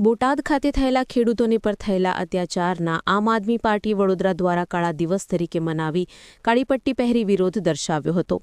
બોટાદ ખાતે થયેલા ખેડૂતોને પર થયેલા અત્યાચારના આમ આદમી પાર્ટી વડોદરા દ્વારા કાળા દિવસ તરીકે મનાવી કાળી પટ્ટી પહેરી વિરોધ દર્શાવ્યો હતો.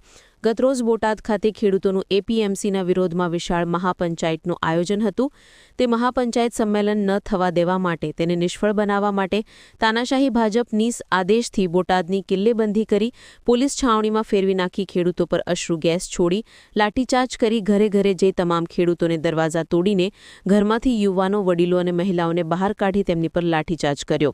ગતરોજ બોટાદ ખાતે ખેડૂતોનું એપીએમસીના વિરોધમાં વિશાળ મહાપંચાયતનું આયોજન હતું. તે મહાપંચાયત સંમેલન ન થવા દેવા માટે, તેને નિષ્ફળ બનાવવા માટે તાનાશાહી ભાજપની આદેશથી બોટાદની કિલ્લેબંધી કરી પોલીસ છાવણીમાં ફેરવી નાખી ખેડૂતો પર અશ્રુ ગેસ છોડી, લાઠીચાર્જ કરી ઘરે ઘરે જઈ તમામ ખેડૂતોને દરવાજા તોડીને ઘરમાંથી યુવાનો, વડીલો અને મહિલાઓને બહાર કાઢી તેમની પર લાઠીચાર્જ કર્યો.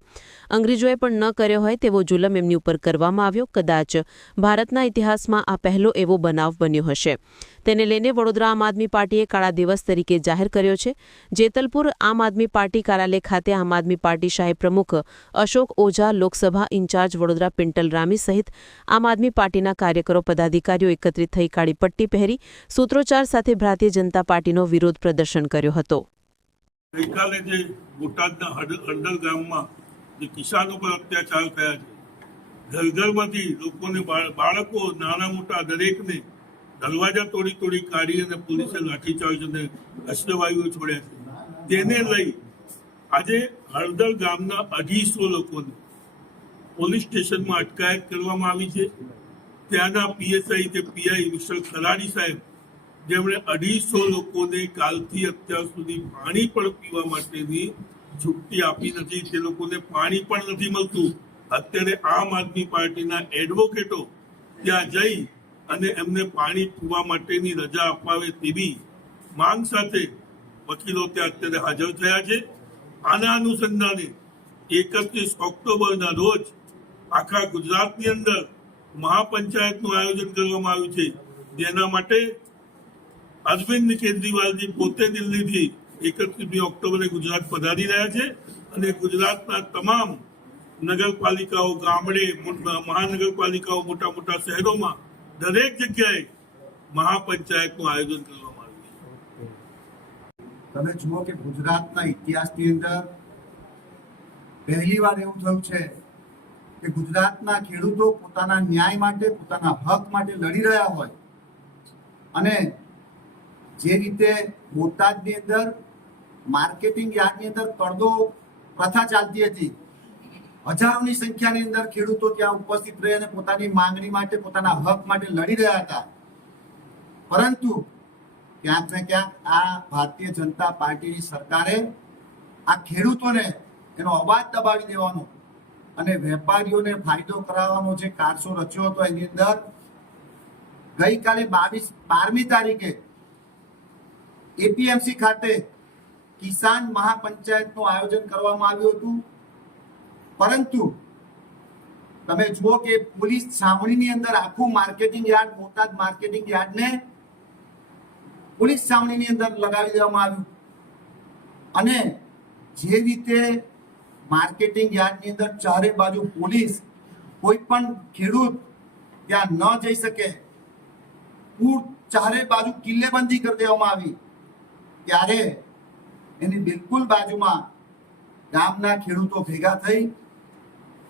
અંગ્રેજોએ પણ ન કર્યો હોય તેવો જુલમ એમની ઉપર કરવામાં આવ્યો. કદાચ ભારતના ઇતિહાસમાં આ પહેલો એવો બનાવ બન્યો હશે. તેને લઈને વડોદરા આમ આદમી પાર્ટીએ કાળા દિવસ તરીકે જાહેર કર્યો છે. જેતલપુર આમ આદમી પાર્ટી કાર્યાલય ખાતે આમ આદમી પાર્ટી શાહી પ્રમુખ અશોક ઓઝા લોકસભા ઇન્ચાર્જ વડોદરા પિન્ટલ રામી સહિત આમ આદમી પાર્ટીના કાર્યકરો, પદાધિકારીઓ એકત્રિત થઈ કાળી પટ્ટી પહેરી સૂત્રોચ્ચાર સાથે ભારતીય જનતા પાર્ટીનો વિરોધ પ્રદર્શન કર્યો હતો. ગઈકાલે જે બોટાદના હડ- ગામમાં જે કિસાનો પર અત્યાચાર થયા છે ઘર ઘરમાંથી લોકોને બાળકો, નાના, મોટા, દરેકને દરવાજા તોડી તોડી કાઢી અને પોલીસે લાઠીચાર્જ અને અશ્રવાયુઓ છોડ્યા છે. તેને લઈ આજે હળદર ગામના અઢીસો લોકોને પોલીસ સ્ટેશનમાં અટકાયત કરવામાં આવી છે. ત્યાંના પીએસઆઈ કે પીઆઈ મિસ્ટર ખરાડી સાહેબ, જેમણે અઢીસો લોકોને કાલથી અત્યાર સુધી પાણી પણ પીવા માટેની છુટ્ટી આપી નથી. તે લોકોને પાણી પણ નથી મળતું. અત્યારે આમ આદમી પાર્ટીના એડવોકેટો ત્યાં જઈ અને એમને પાણી પીવા માટેની રજા અપાવે તેવી માંગ સાથે વકીલો ત્યાં અત્યારે હાજર થયા છે. આના અનુસંધાને એકત્રીસ ઓક્ટોબરના રોજ આખા ગુજરાતની અંદર મહાપંચાયતનું આયોજન કરવામાં આવ્યું છે. જેના માટે અરવિંદ કેજરીવાલજી પોતે દિલ્હીથી એકત્રીસમી ઓક્ટોબરે ગુજરાત પધારી રહ્યા છે અને ગુજરાતના તમામ નગરપાલિકાઓ, ગામડે મહાનગરપાલિકાઓ મોટા મોટા શહેરોમાં દરેક જગ્યાએ મહાપંચાયતનું આયોજન કરવામાં આવ્યું તમે જુઓ કે ગુજરાતના ઇતિહાસની અંદર પહેલી વાર એવું થયું છે કે ગુજરાતના ખેડૂતો પોતાના ન્યાય માટે, પોતાના હક માટે લડી રહ્યા હોય અને જે રીતે બોટાદની અંદર માર્કેટિંગ યાર્ડની અંદર પડદો પ્રથા ચાલતી હતી હજારોની સંખ્યાની અંદર ખેડૂતો ત્યાં ઉપસ્થિત રહી અને પોતાની માંગણી માટે, પોતાના હક માટે લડી રહ્યા હતા. પરંતુ ક્યાંક ને ક્યાંક આ ભારતીય જનતા પાર્ટીની સરકારે આ ખેડૂતોને એનો અવાજ દબાવી દેવાનો અને વેપારીઓને ફાયદો કરાવવાનો જે કારસો રચ્યો હતો એની અંદર, ગઈકાલે બાવીસ, બારમી તારીખે એપીએમસી ખાતે કિસાન મહાપંચાયતનું આયોજન કરવામાં આવ્યું હતું. પરંતુ તમે જુઓ કે પોલીસ છાવણીની અંદર આખું માર્કેટિંગ યાર્ડ બોટાદ માર્કેટિંગ યાર્ડને પોલીસ છાવણીની અંદર લગાવી દેવામાં આવ્યું. અને જે રીતે માર્કેટિંગ યાર્ડની અંદર ચારે બાજુ પોલીસ, કોઈ પણ ખેડૂત ત્યાં ન જઈ શકે, પૂર ચારે બાજુ કિલ્લેબંધી કરી દેવામાં આવી, ત્યારે એની બિલકુલ બાજુમાં ગામના ખેડૂતો ભેગા થઈ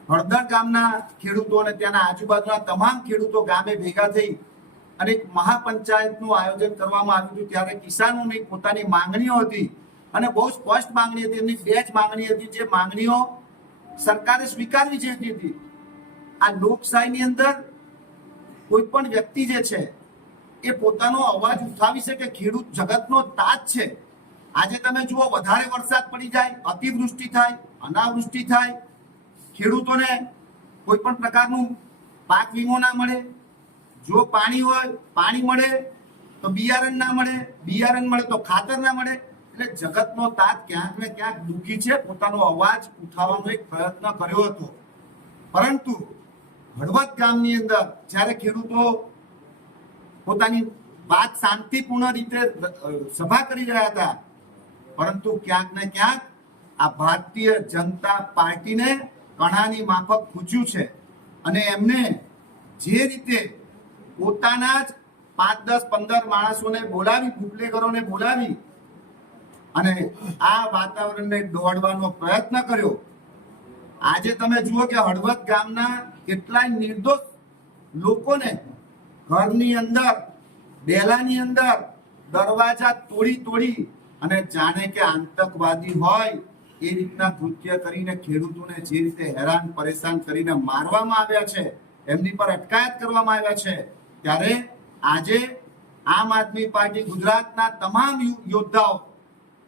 હળદર ગામના ખેડૂતો અને ત્યાંના આજુબાજુના તમામ ખેડૂતો ગામે ભેગા થઈ અને એક મહાપંચાયતનું આયોજન કરવામાં આવ્યું હતું. ત્યારે કિસાનોની પોતાની માંગણીઓ હતી અને બહુ સ્પષ્ટ માંગણી હતી. એમની બે જ માંગણી હતી. જે માંગણીઓ સરકારે સ્વીકારવી જોઈતી હતી આ લોકશાહીની અંદર કોઈ પણ વ્યક્તિ જે છે, એ પોતાનો અવાજ ઉઠાવી શકે. ખેડૂત જગતનો તાજ છે. આજે તમે જુઓ, વધારે વરસાદ પડી જાય, અતિવૃષ્ટિ થાય, અનાવૃષ્ટિ થાય ખેડૂતોને કોઈ પણ પ્રકારનું પાક વીમો ના મળે, જો પાણી હોય, પાણી મળે તો બિયારણ ના મળે, બિયારણ મળે તો ખાતર ના મળે. એટલે જગતનો તાત ક્યાંક ને ક્યાંક દુઃખી છે, પોતાનો અવાજ ઉઠાવવાનો એક પ્રયત્ન કર્યો હતો. પરંતુ હળવદ ગામની અંદર જ્યારે ખેડૂતો પોતાની વાત શાંતિપૂર્ણ રીતે સભા કરી રહ્યા હતા, પરંતુ ક્યાંક ને ક્યાંક આ ભારતીય જનતા પાર્ટીને કણાની માફક ખૂચ્યું છે. અને એમને જે રીતે પોતાના જ પાંચ, દસ, પંદર માણસોને બોલાવી બુકલેગરોને બોલાવી અને આ વાતાવરણને દોડવાનો પ્રયત્ન કર્યો, આજે તમે જુઓ કે હળવદ ગામના કેટલાય નિર્દોષ લોકોને ઘરની અંદર ડેલાની અંદર દરવાજા તોડી તોડી અને જાણે કે આતંકવાદી હોય એ રીતના કૃત્ય કરીને ખેડૂતોને જે રીતે હેરાન પરેશાન કરીને મારવામાં આવ્યા છે, એમની પર અટકાયત કરવામાં આવ્યા છે, ત્યારે આજે આમ આદમી પાર્ટી ગુજરાતના તમામ યોદ્ધાઓ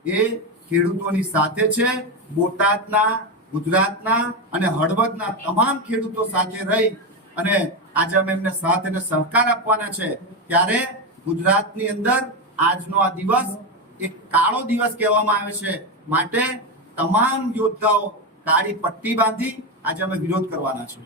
એ ખેડૂતોની સાથે છે, બોટાદના, ગુજરાતના અને હળવદના તમામ ખેડૂતો સાથે રહી અને આજે અમે એમને સાથ અને સહકાર આપવાના છે, ત્યારે ગુજરાતની અંદર આજનો આ દિવસ એક કાળો દિવસ કહેવામાં આવે છે, માટે તમામ યોદ્ધાઓ કાળી પટ્ટી બાંધી આજે અમે વિરોધ કરવાના છે